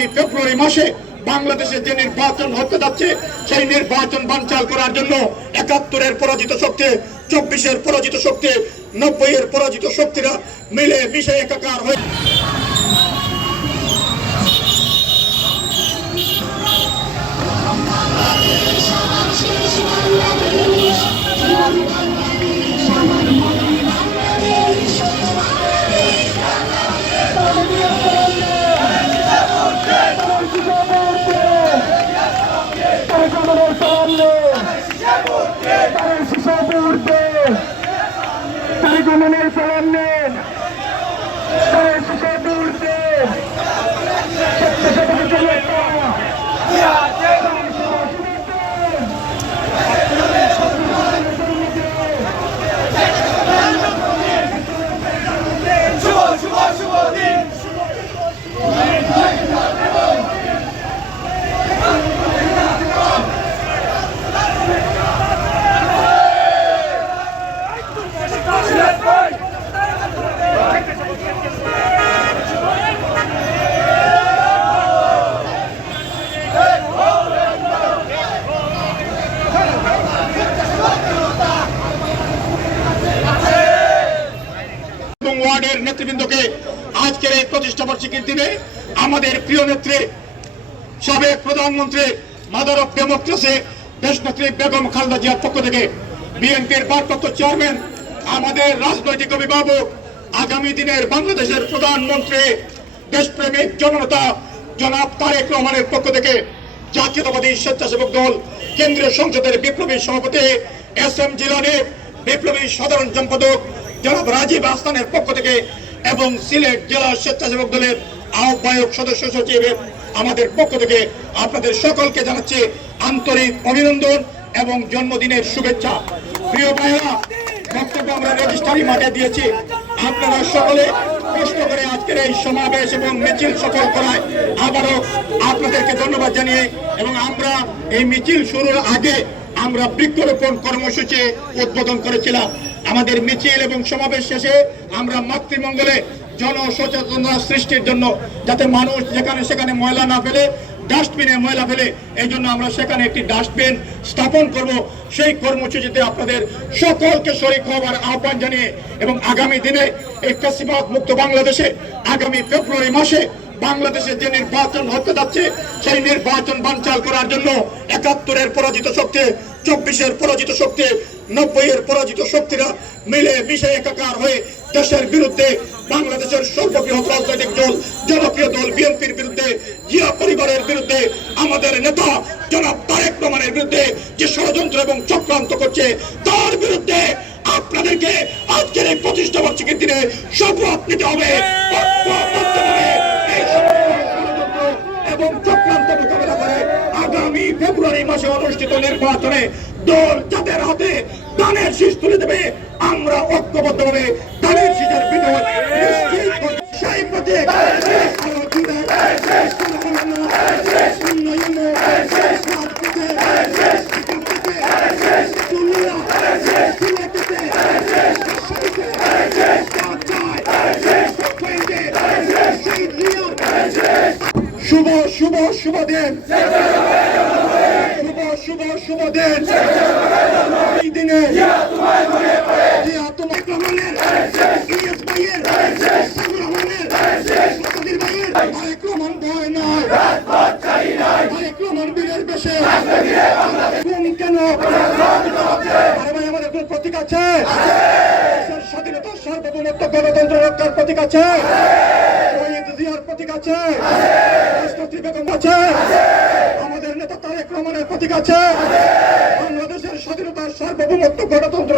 আগামী ফেব্রুয়ারি মাসে বাংলাদেশে যে নির্বাচন হতে যাচ্ছে সেই নির্বাচন বানচাল করার জন্য ৭১-এর পরাজিত শক্তি, ২৪-এর পরাজিত শক্তি, ৯০-এর পরাজিত শক্তিরা মিলে মিশে একাকার হয়ে ওয়ার্ডের নেতৃবৃন্দকে আজকের এই প্রতিষ্ঠাবার্ষিকীর দিনে আমাদের প্রিয় নেত্রী, সাবেক প্রধানমন্ত্রী, মাদার অফ ডেমোক্রেসি দেশনেত্রী বেগম খালেদা জিয়ার পক্ষ থেকে, বিএনপির ভারপ্রাপ্ত চেয়ারম্যান, আমাদের রাজনৈতিক অভিভাবক, আগামী দিনের বাংলাদেশের প্রধানমন্ত্রী, দেশপ্রেমিক জননেতা জনাব তারেক রহমানের পক্ষ থেকে, জাতীয়তাবাদী স্বেচ্ছাসেবক দল কেন্দ্রীয় সংসদের বিপ্লবী সভাপতি এস.এম. জিলানী, বিপ্লবী সাধারণ সম্পাদক জনাব রাজীব আহসানের পক্ষ থেকে এবং সিলেট জেলা স্বেচ্ছাসেবক দলের আহ্বায়ক সদস্য সচিবের আমাদের পক্ষ থেকে আপনাদের সকলকে জানাচ্ছি আন্তরিক অভিনন্দন এবং জন্মদিনের শুভেচ্ছা। প্রিয় ভাইরা, বক্তব্য আমরা রেজিস্ট্রারি মাঠে দিয়েছি। আপনারা সকলে কষ্ট করে আজকের এই সমাবেশ এবং মিছিল সফল করায় আবারও আপনাদেরকে ধন্যবাদ জানিয়ে এবং আমরা এই মিছিল শুরুর আগে আমরা বৃক্ষরোপণ কর্মসূচি উদ্বোধন করেছিলাম। আমাদের মিছিল এবং সমাবেশ শেষে আমরা মাতৃমঙ্গলে জনসচেতনতা সৃষ্টির জন্য, যাতে মানুষ যেখানে সেখানে ময়লা না ফেলে, ডাস্টবিনে ময়লা ফেলে, এই জন্য আমরা সেখানে একটি ডাস্টবিন স্থাপন করব। সেই কর্মসূচিতে আপনাদের সকলকে শরীক হওয়ার আহ্বান জানিয়ে এবং আগামী দিনে এই ফ্যাসিবাদ মুক্ত বাংলাদেশে আগামী ফেব্রুয়ারি মাসে বাংলাদেশে যে নির্বাচন হতে যাচ্ছে সেই নির্বাচন বানচাল করার জন্য ৭১-এর পরাজিত শক্তি, ২৪-এর পরাজিত শক্তি, ৯০-এর পরাজিত শক্তিরা মিলে মিশে একাকার হয়ে দেশের বিরুদ্ধে, বাংলাদেশের সর্ববৃহৎ রাজনৈতিক দল জনপ্রিয় দল বিএনপির বিরুদ্ধে, জিয়া পরিবারের বিরুদ্ধে, আমাদের নেতা জনাব তারেক রহমানের বিরুদ্ধে যে ষড়যন্ত্র এবং চক্রান্ত করছে তার বিরুদ্ধে আপনাদেরকে আজকের এই প্রতিষ্ঠাবার্ষিকীর দিনে শপথ নিতে হবে এবং চক্রান্ত মোকাবেলা করে আগামী ফেব্রুয়ারি মাসে অনুষ্ঠিত নির্বাচনে দল যাদের হাতে ধানের শীষ তুলে দেবে, আমরা ঐক্যবদ্ধভাবে ধানের শীষের বিজয় নিশ্চিত করব। সেই প্রতীক শুভ শুভ শুভ দিন, শুভ শুভ দিন। এই দিনে জিয়া তোমার রহমানের, ইলিয়াস ভাইয়ের, সাগর রহমানের, মাসুদের ভাইয়ের, তারেক রহমান ভয় নয়, তারেক রহমান বীরের বেশে ঘুম কেন? আরে ভাই, আমাদের কোন প্রতীক আছে? স্বাধীনতা, সার্বভৌমত্ব, গণতন্ত্র রক্ষার প্রতীক আছে, শহীদ জিয়ার প্রতীক আছে, রাষ্ট্রপতি বেগম আছে, আমাদের নেতা তারেক রহমানের প্রতীক আছে, বাংলাদেশের স্বাধীনতার সার্বভৌমত্ব, গণতন্ত্র